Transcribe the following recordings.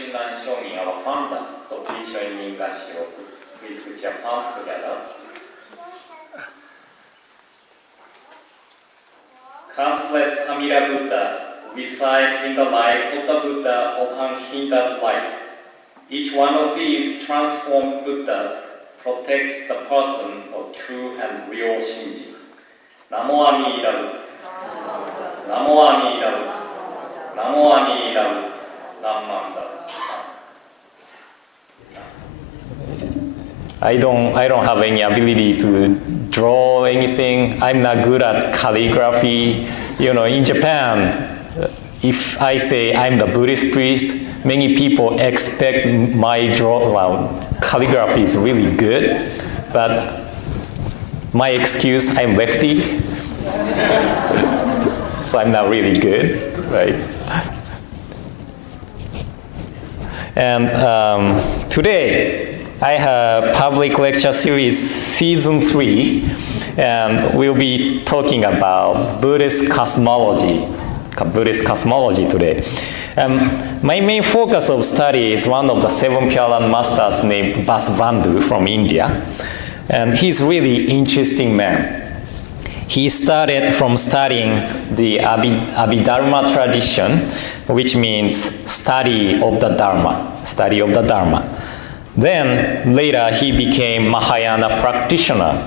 Shinran Shonin, our founder. So please join me in Gashi. Please put your palms together. Countless Amida Buddha reside in the life of the Buddha of unhindered life. Each one of these transformed Buddhas protects the person of true and real Shinshu. Namo Amida Buddha. Namo Amida Buddha. Namo Amida Buddha. Namanda. I don't have any ability to draw anything. I'm not good at calligraphy. In Japan, if I say I'm the Buddhist priest, many people expect my calligraphy is really good, but my excuse, I'm lefty, so I'm not really good, right? And today, I have public lecture series season 3, and we'll be talking about Buddhist cosmology today. My main focus of study is one of the 7 Pyalan masters named Vasubandhu from India, and he's really interesting man. He started from studying the Abhidharma tradition, which means study of the Dharma. Then later he became Mahayana practitioner,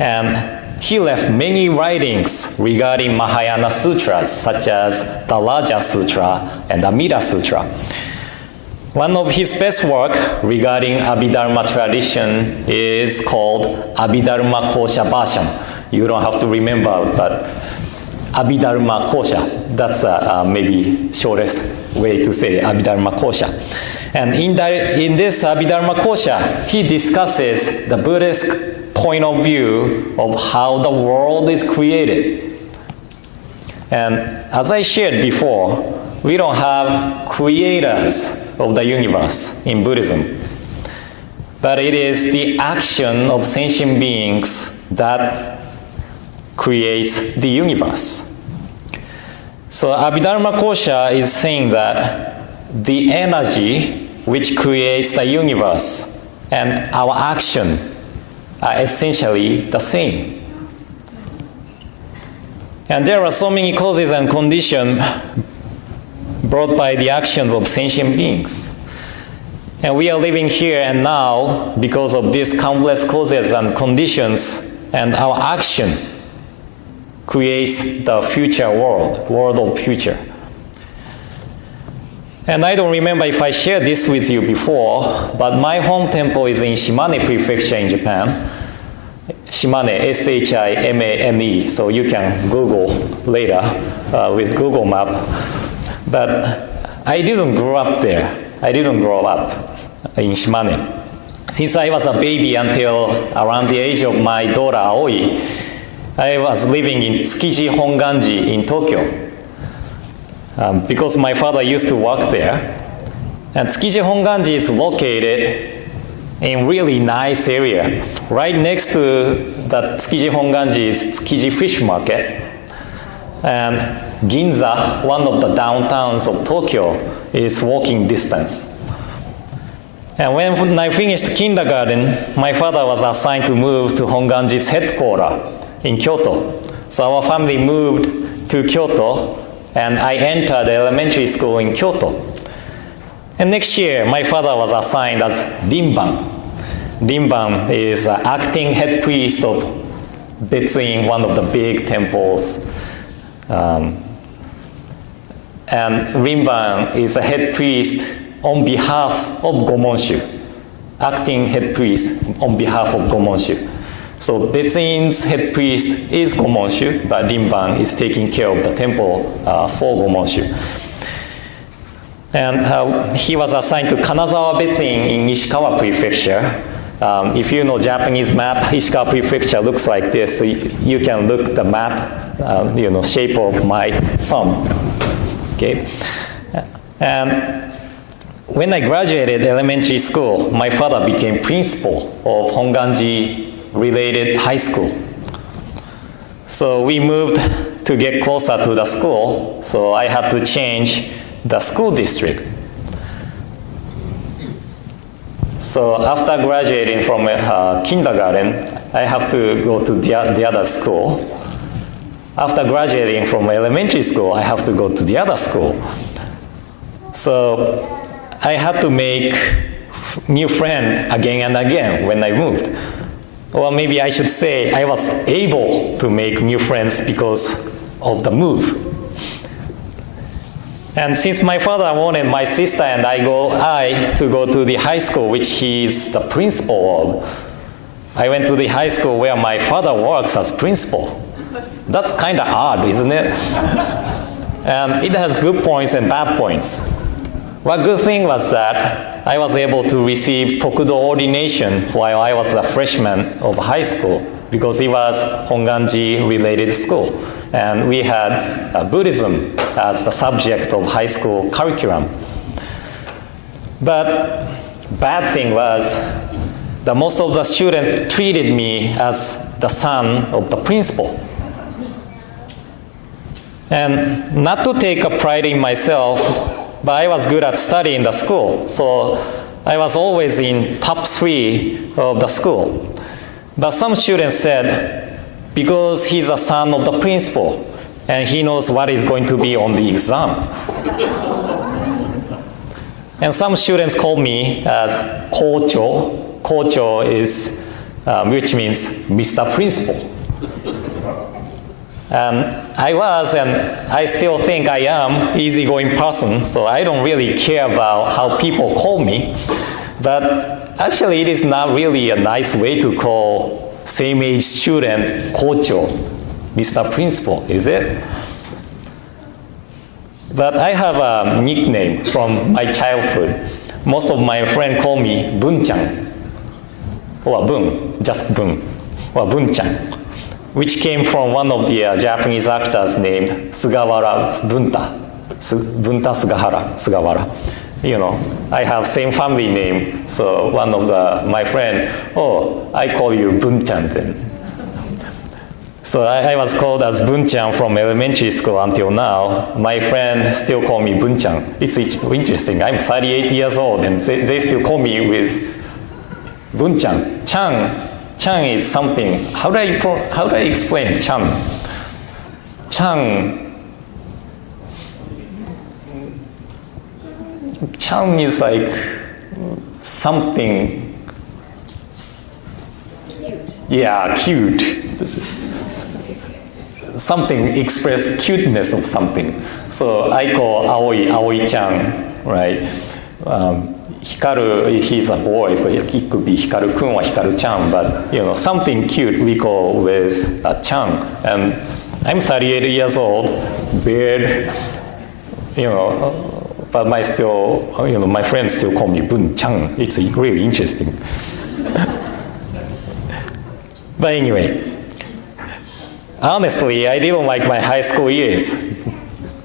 and he left many writings regarding Mahayana sutras such as the Raja Sutra and Amida Sutra. One of his best work regarding Abhidharma tradition is called Abhidharma Kosha Bhasham. You don't have to remember, but Abhidharma Kosha, that's maybe shortest way to say Abhidharma Kosha. And in this Abhidharma Kosha, he discusses the Buddhist point of view of how the world is created. And as I shared before, we don't have creators of the universe in Buddhism, but it is the action of sentient beings that creates the universe. So Abhidharma Kosha is saying that the energy which creates the universe and our action are essentially the same. And there are so many causes and conditions brought by the actions of sentient beings. And we are living here and now because of these countless causes and conditions, and our action creates the future world of future. And I don't remember if I shared this with you before, but my home temple is in Shimane Prefecture in Japan. Shimane, S-H-I-M-A-N-E, so you can Google later with Google Map. But I didn't grow up there. I didn't grow up in Shimane. Since I was a baby until around the age of my daughter Aoi, I was living in Tsukiji Hongwanji in Tokyo. Because my father used to work there. And Tsukiji Hongwanji is located in really nice area. Right next to the Tsukiji Hongwanji is Tsukiji Fish Market. And Ginza, one of the downtowns of Tokyo, is walking distance. And when I finished kindergarten, my father was assigned to move to Hongwanji's headquarters in Kyoto. So our family moved to Kyoto, and I entered elementary school in Kyoto. And next year, my father was assigned as Rinban. Rinban is acting head priest of Betsuin, one of the big temples. And Rinban is a head priest on behalf of Gomonshu, acting head priest on behalf of Gomonshu. So Betsuin's head priest is Gomonshu, but Rinban is taking care of the temple for Gomonshu. And he was assigned to Kanazawa Betsuin in Ishikawa Prefecture. If you know Japanese map, Ishikawa Prefecture looks like this. So you can look the map, shape of my thumb. Okay, and when I graduated elementary school, my father became principal of Hongwanji-related high school. So we moved to get closer to the school, so I had to change the school district. So after graduating from kindergarten, I have to go to the other school. After graduating from elementary school, I have to go to the other school. So I had to make new friends again and again when I moved. Or maybe I should say I was able to make new friends because of the move. And since my father wanted my sister and I to go to the high school, which he is the principal of, I went to the high school where my father works as principal. That's kind of odd, isn't it? And it has good points and bad points. One good thing was that I was able to receive Tokudo ordination while I was a freshman of high school because it was Hongwanji related school. And we had Buddhism as the subject of high school curriculum. But bad thing was that most of the students treated me as the son of the principal. And not to take a pride in myself, but I was good at studying in the school. So I was always in top 3 of the school. But some students said, because he's a son of the principal, and he knows what is going to be on the exam. And some students called me as Kocho. Kocho is, which means Mr. Principal. And I was, and I still think I am, easygoing person, so I don't really care about how people call me. But actually, it is not really a nice way to call same-age student Kocho, Mr. Principal, is it? But I have a nickname from my childhood. Most of my friends call me Bun-chan, or Bun, just Bun, or Bun-chan, which came from one of the Japanese actors named Sugahara Bunta Sugahara. You know, I have same family name, so one of my friend, I call you Bun-chan then. So I was called as Bun-chan from elementary school until now. My friend still call me Bun-chan. It's interesting. I'm 38 years old and they still call me with Bun-chan. Chan is something. How do I explain Chan? Chan is like something. Cute. Yeah, cute. Something express cuteness of something. So I call Aoi-chan, right? Hikaru, he's a boy, so it could be Hikaru-kun or Hikaru-chan, but you know, something cute we call with chan. And I'm 38 years old, beard, you know, but my friends still call me Bun-chan. It's really interesting. But anyway, honestly, I didn't like my high school years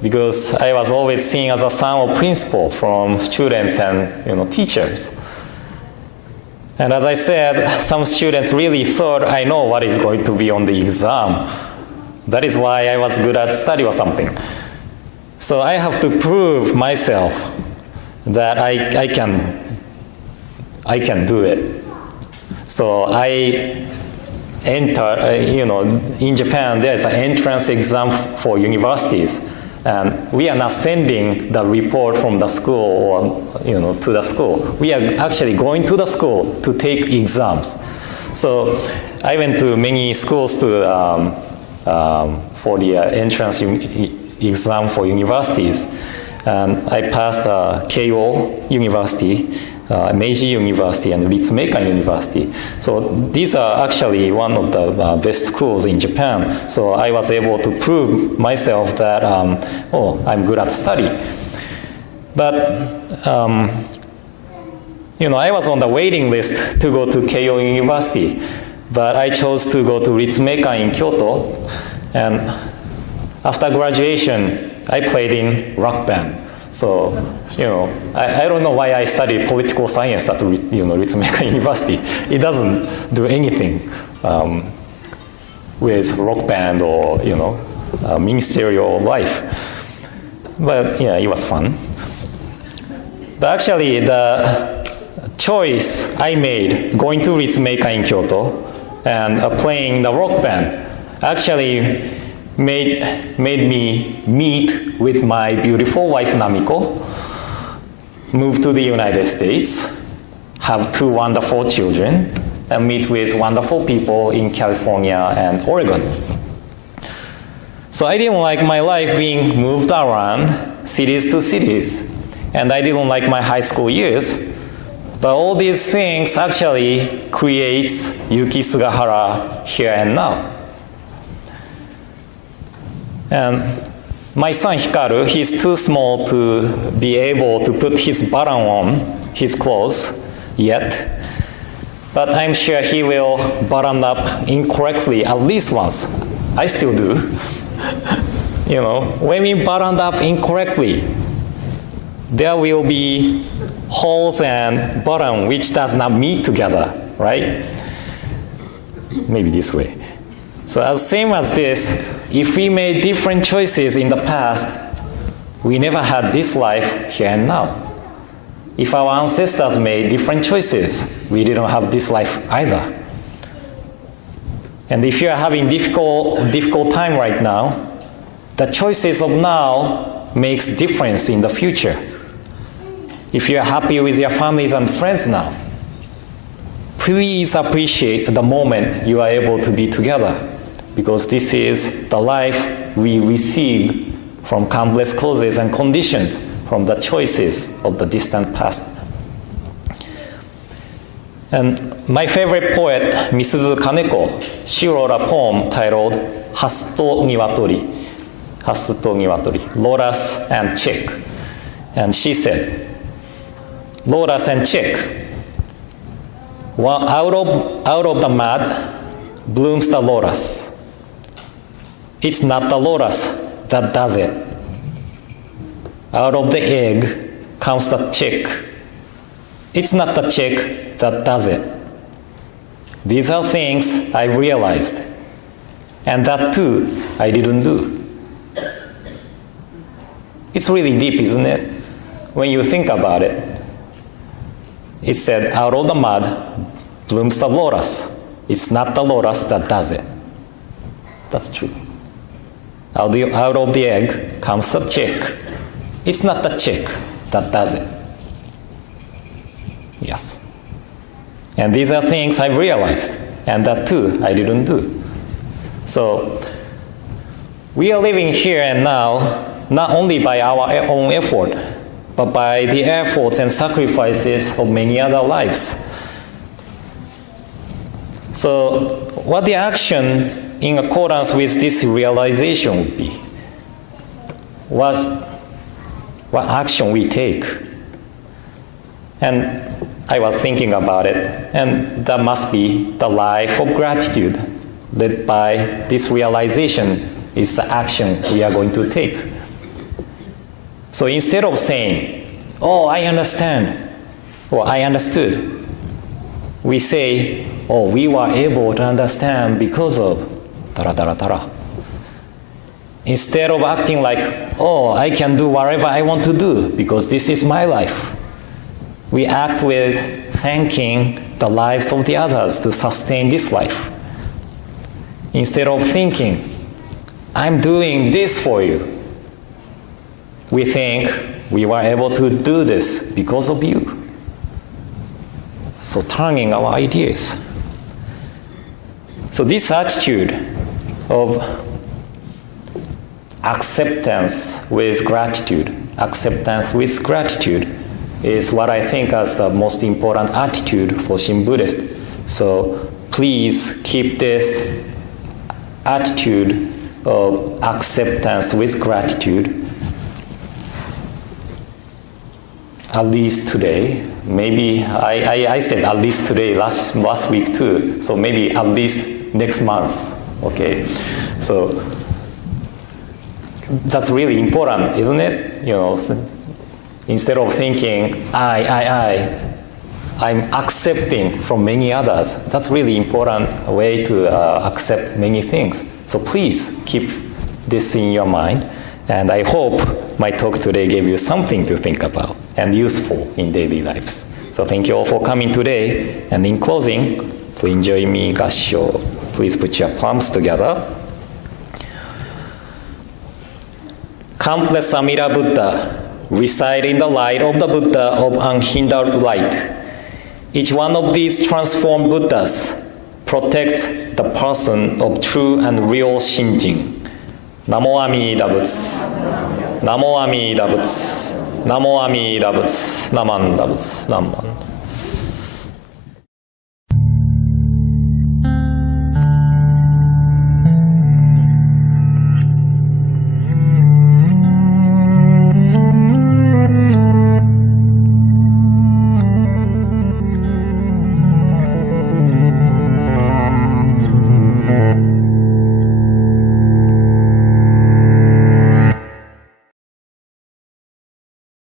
because I was always seen as a son of principal from students and teachers. And as I said, some students really thought I know what is going to be on the exam. That is why I was good at study or something. So I have to prove myself that I can do it. So I enter, in Japan there's an entrance exam for universities. And we are not sending the report from the school or to the school. We are actually going to the school to take exams. So I went to many schools for the entrance exam for universities. And I passed Keio University, Meiji University, and Ritsumeikan University. So these are actually one of the best schools in Japan. So I was able to prove myself that, I'm good at study. But, I was on the waiting list to go to Keio University. But I chose to go to Ritsumeikan in Kyoto. And after graduation, I played in rock band. So, I don't know why I studied political science at Ritsumeikan University. It doesn't do anything with rock band or ministerial life. But yeah, it was fun. But actually, the choice I made going to Ritsumeikan in Kyoto and playing the rock band actually made me meet with my beautiful wife Namiko, move to the United States, have 2 wonderful children, and meet with wonderful people in California and Oregon. So I didn't like my life being moved around cities to cities, and I didn't like my high school years. But all these things actually creates Yuki Sugahara here and now. And my son Hikaru, he's too small to be able to put his button on his clothes yet. But I'm sure he will button up incorrectly at least once. I still do. When we button up incorrectly, there will be holes and button which does not meet together, right? Maybe this way. So as same as this, if we made different choices in the past, we never had this life here and now. If our ancestors made different choices, we didn't have this life either. And if you are having difficult time right now, the choices of now makes difference in the future. If you are happy with your families and friends now, please appreciate the moment you are able to be together, because this is the life we receive from countless causes and conditions from the choices of the distant past. And my favorite poet, Misuzu Kaneko, she wrote a poem titled Hasuto Niwatori, Lotus and Chick. And she said, Lotus and chick, out of the mud blooms the lotus. It's not the lotus that does it. Out of the egg comes the chick. It's not the chick that does it. These are things I've realized, and that too I didn't do. It's really deep, isn't it? When you think about it. It said, out of the mud blooms the lotus. It's not the lotus that does it. That's true. Out of the egg comes the chick. It's not the chick that does it. Yes. And these are things I've realized, and that too I didn't do. So we are living here and now, not only by our own effort, but by the efforts and sacrifices of many other lives. So what the action in accordance with this realization would be? What action we take? And I was thinking about it, and that must be the life of gratitude led by this realization is the action we are going to take. So instead of saying, oh, I understand, or I understood, we say, oh, we were able to understand because of tara tara tara. Instead of acting like, oh, I can do whatever I want to do because this is my life, we act with thanking the lives of the others to sustain this life. Instead of thinking, I'm doing this for you, we think we were able to do this because of you. So turning our ideas. So this attitude of acceptance with gratitude is what I think as the most important attitude for Shin Buddhist. So please keep this attitude of acceptance with gratitude at least today. Maybe I said at least today, last week too. So maybe at least next month, okay? So that's really important, isn't it? Instead of thinking, I'm accepting from many others. That's really important way to accept many things. So please keep this in your mind And I hope my talk today gave you something to think about and useful in daily lives. So thank you all for coming today. And in closing, please join me, Gassho. Please put your palms together. Countless Amida Buddha reside in the light of the Buddha of unhindered light. Each one of these transformed Buddhas protects the person of true and real Shinjin. Namo Amida Butsu. Namo Amida Butsu. Namo Amida Butsu. Namanda Butsu. Naman. Thank you.